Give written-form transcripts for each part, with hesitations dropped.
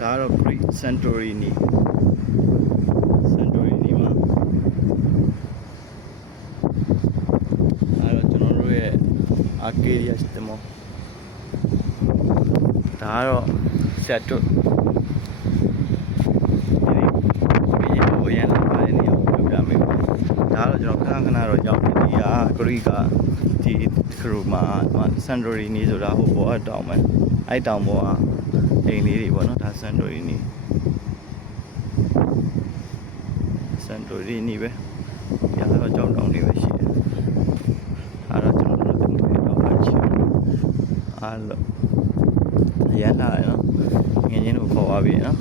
ဒါကတော့ Greek Santorini မှာအဲ့တော့ကျွန်တော်တို့ရဲ့ Arcadia တင်မောဒါကတော့ set တို့ဒီဘိုးရန်လာပါတယ်နေရာကိုပြောပြမယ်ဒါကတော့ကျွန်တော်ခဏတော့ရောက်နေဒီက Greek ကဒီခရူမှာ Santorini ဆိုတာဟိုဘောအတောင်ပဲအဲ့တောင်ဘောကအိမ်လေးတွေပေါ့နော်ဒါ Santorini ပဲညာတော့ကြောင်းတောင်တွေပဲရှိတယ်အဲ့တော့ကျွန်တော်တို့တင်တော့ပါချင်အားလို့ရန်လာရနော်ငင်းချင်းတို့ခေါ်သွားပြီနော်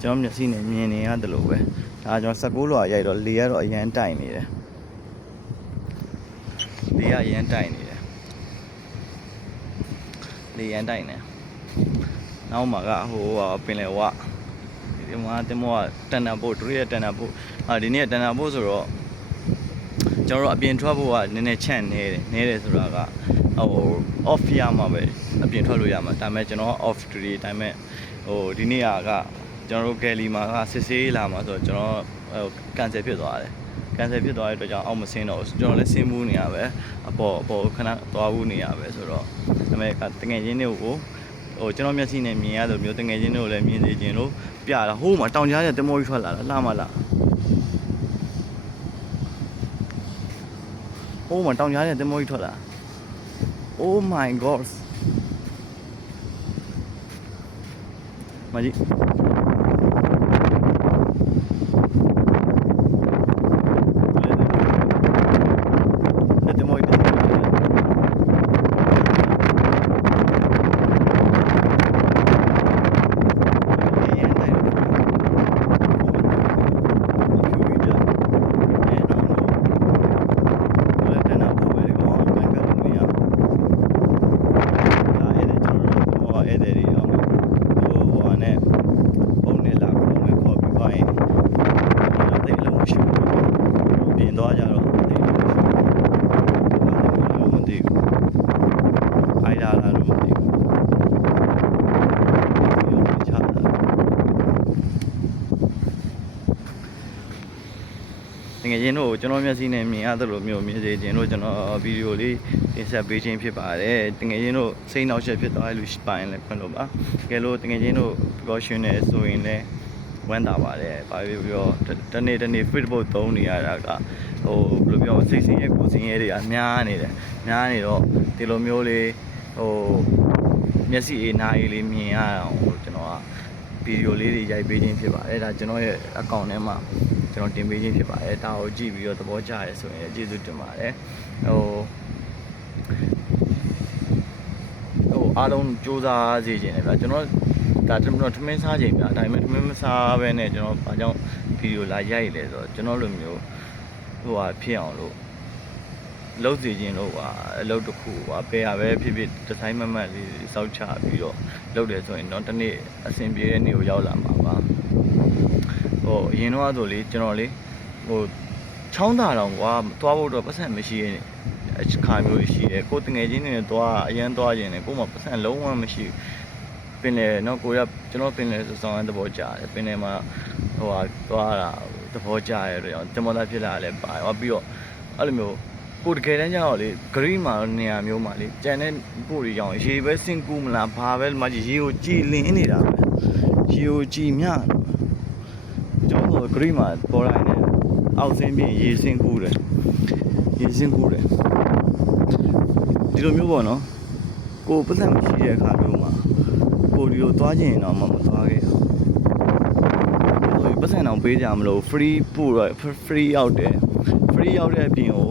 ကျွန်တော်မျက်စိနဲ့မြင်နေရတယ်လို့ပဲဒါကျွန်တော်16လောရိုက်တော့လေကတော့အရန်တိုင်နေတယ်လေကအရန်တိုင်နေတယ်လေရန်တိုင်နေနောက်မှာကဟိုပင်လယ်ဝဒီမှာတင်မောကတန်တာဖို့တို့ရဲ့တန်တာဖို့ဒီနေ့တန်တာဖို့ဆိုတော့ကျွန်တော်တို့အပြင်ထွက်ဖို့ကနည်းနည်းချန့်နေတယ်ဆိုတာကဟို off ရမှာပဲအပြင်ထွက်လို့ရမှာဒါပေမဲ့ကျွန်တော် off today ဒါပေမဲ့ဟိုဒီနေ့ကကျွန်တော်တို့ Kelly မှာကစစ်ဆေးလာမှာဆိုတော့ကျွန်တော်cancel ဖြစ်သွားတယ်cancel ဖြစ်သွားတဲ့အတွက်ကြောင့်အောက်မဆင်းတော့ဘူးကျွန်တော်လည်းဆင်းမှုနေရပဲအပေါ်ခဏသွားဖို့နေရပဲဆိုတော့ဒါပေမဲ့တကယ်ချင်းတွေကိုဟိုကျွန်တော်မျက်စိနဲ့မြင်ရသလိုမျိုးတကယ်ချင်းတွေကိုလည်းမြင်စေခြင်းလို့ပြတာဟိုးမှာတောင်ကြားတဲ့တင်မောကြီးထွက်လာတာလှမလားဟိုးမှာတောင်ကြားတဲ့တင်မောကြီးထွက်လာ Oh my god မကြီးတကယ်ချင်းတို့ကျွန်တော်မျက်စိနဲ့မြင်ရသလိုမျိုးမြင်စေခြင်းတို့ကျွန်တော်ဗီဒီယိုလေးတင်ဆက်ပေးခြင်းဖြစ်ပါတယ်တကယ်ချင်းတို့စိတ်နှောက်ယှက်ဖြစ်သွားလို့ပိုင်လည်းခွင့်လို့ပါတကယ်လို့တကယ်ချင်းတို့ precaution နဲ့ဆိုရင်လည်းဝမ်းသာပါတယ်ဘာဖြစ်ပြောတနေ့ Facebook သုံးနေရတာကဟိုဘယ်လိုပြောစိတ်ဆင်းရဲကိုယ်ဆင်းရဲတွေကများနေတော့ဒီလိုမျိုးလေးဟိုမျက်စိအေးနားအေးလေးမြင်ရအောင်ကျွန်တော်ကဗီဒီယိုလေးတွေရိုက်ပေးခြင်းဖြစ်ပါတယ်ဒါကျွန်တော်ရဲ့ account ထဲမှာကျွန်တော်တင်ပေးခြင်းဖြစ်ပါတယ်ဒါကိုကြည့်ပြီးတော့သဘောကျရဲဆိုရင်ကျေးဇူးတင်ပါတယ်ဟိုအားလုံးစူးစမ်းစေခြင်းလေဗျာကျွန်တော်ဒါကျွန်တော်ထမင်းစားခြင်းဗျာဒါပေမဲ့ထမင်းမစားဘဲနဲ့ကျွန်တော်ဘာကြောင့်ဗီဒီယိုလာရိုက်လဲဆိုတော့ကျွန်တော်လိုမျိုးဟိုဟာဖြစ်အောင်လို့လုပ်စီခြင်းလို့အလုပ်တစ်ခုပဲရပဲဖြစ်ဒီဇိုင်းမတ်လေးစောက်ချပြီးတော့လုပ်တယ်ဆိုရင်တော့တစ်နေ့အဆင်ပြေတဲ့နေ့ကိုရောက်လာမှာပါဟိုအရင်တော့ဆိုလေကျွန်တော်လေဟိုချောင်းတာတောင်ကွာသွားဖို့တော့ပတ်စံမရှိရဲ့အခါမျိုးရှိတယ်ကိုတငယ်ချင်းတွေနဲ့သွားအရန်သွားခြင်းနဲ့ကိုမှပတ်စံလုံးဝမရှိပင်လေနော်ကိုရကျွန်တော်ပင်လေဆောင်တဲ့သဘောကျတယ်ပင်လေမှာဟိုဟာသွားတာသဘောကျရဲတော့တမောလာဖြစ်လာလဲပါဟောပြီးတော့အဲ့လိုမျိုးကိုတကယ်တမ်းကျတော့လေဂရီးမှာနေရာမျိုးမှာလေကြံတဲ့ပို့တွေကြောင်ရေပဲစင်ကူးမလားဘာပဲမှရေကိုကြည်လင်းနေတာပဲရေကိုကြည်မြကျွန်တော်ဂရီးမှာပေါ်လိုက်နေအောက်ဆင်းပြီးရေစင်ကူးတယ်ဒီလိုမျိုးပေါ့နော်ကိုပတ်သက်မရှိတဲ့အခါမျိုးမှာကိုဒီလိုသွားခြင်းတော့မသွားခဲ့ဘူးပတ်စံအောင်ပေးကြမလို့ free ပို့တော့ free ရောက်တယ် free ရောက်တဲ့အပြင်ကို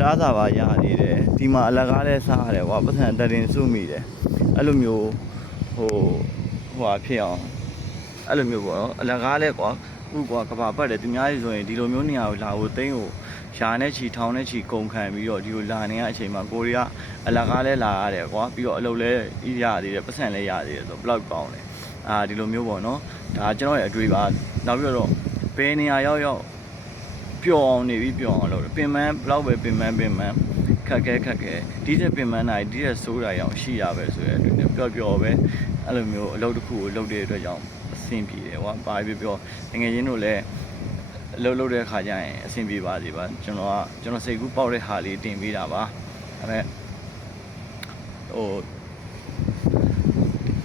လားစာပါရနေတယ်ဒီမှာအလကားလဲစားရတယ်ကွာပတ်စံတက်တင်စုမိတယ်အဲ့လိုမျိုးဟိုဟာဖြစ်အောင်အဲ့လိုမျိုးပေါ့နော်အလကားလဲကွာခုကွာကဘာပတ်တယ်သူများကြီးဆိုရင်ဒီလိုမျိုးနေရာကိုလာဖို့တိန်းကိုရှာနဲ့ချီထောင်းနဲ့ချီကုန်ခံပြီးတော့ဒီကိုလာနေတဲ့အချိန်မှာကိုရီးယားအလကားလဲလာရတယ်ကွာပြီးတော့အလုပ်လဲရသေးတယ်ပတ်စံလဲရသေးတယ်ဆိုတော့ဘလောက်ကောင်းလဲဒီလိုမျိုးပေါ့နော်ဒါကျွန်တော်ရဲ့အတွေ့ပါနောက်ပြီးတော့ဘယ်နေရာရောက်ပျော်အောင်နေပြီးပျော်အောင်လုပ်တယ်ပင်မဘလောက်ပဲပင်မ ခက်ခဲဒီတဲ့ပင်ပန်းနိုင်ဒီတဲ့စိုးတာရောင်ရှိရပဲဆိုရတဲ့အတွက်ပျော်ပဲအဲ့လိုမျိုးအလုပ်တစ်ခုကိုလုပ်တဲ့အတွက်ကြောင့်အဆင်ပြေတယ်ကွာဘာပဲပြောငယ်ချင်းတို့လည်းအလုပ်တဲ့ခါကျရင်အဆင်ပြေပါစေပါကျွန်တော်စိတ်ကူးပေါက်တဲ့ဟာလေးတင်ပေးတာပါဒါပေမဲ့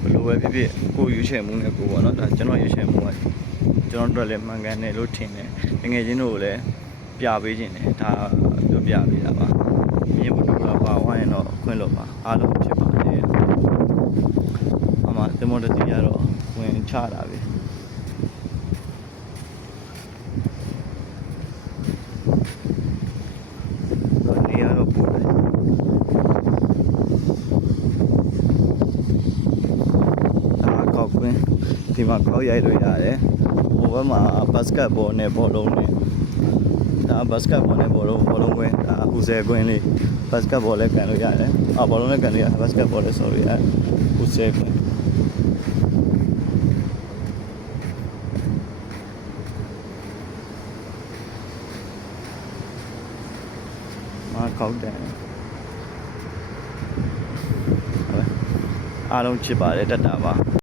ဘလိုပဲဖြစ်ဖြစ်ကိုရွေးချယ်မှုနဲ့ကိုပေါ့နော်ဒါကျွန်တော်ရွေးချယ်မှုကကျွန်တော်တို့လည်းမှန်ကန်တယ်လို့ထင်တယ်ငယ်ချင်းတို့ကိုလည်းပြပေးခြင်းတယ်ဒါပြောပြပေးတာပါမြေဘုဒ္ဓဘာသာဝိုင်းတော့ခွင့်လို့ပါအားလုံးဖြစ်ပါတယ်အမှဒီမိုတတီကတော့ဝင်ချတာပဲနေရာတော့ပို့တယ်ကောက်ကွင်းဒီမှာကောက်ရိုက်လို့ရတယ်ဟိုဘက်မှာဘတ်စကတ်ဘောနဲ့ဘောလုံးနဲ့ဒါဘတ်စကတ်ဘောနဲ့ဘောလုံးကွင်းဒါဦးဆယ်ကွင်းလေးဘတ်စကတ်ဘောလည်းကန်လို့ရတယ်ဘောလုံးလည်းကန်လို့ရတယ်ဘတ်စကတ်ဘောလည်းဆော်လို့ရတယ်ဦးဆယ်ကွင်းမာကောက်တယ်အားလုံးချစ်ပါတယ်တက်တာပါ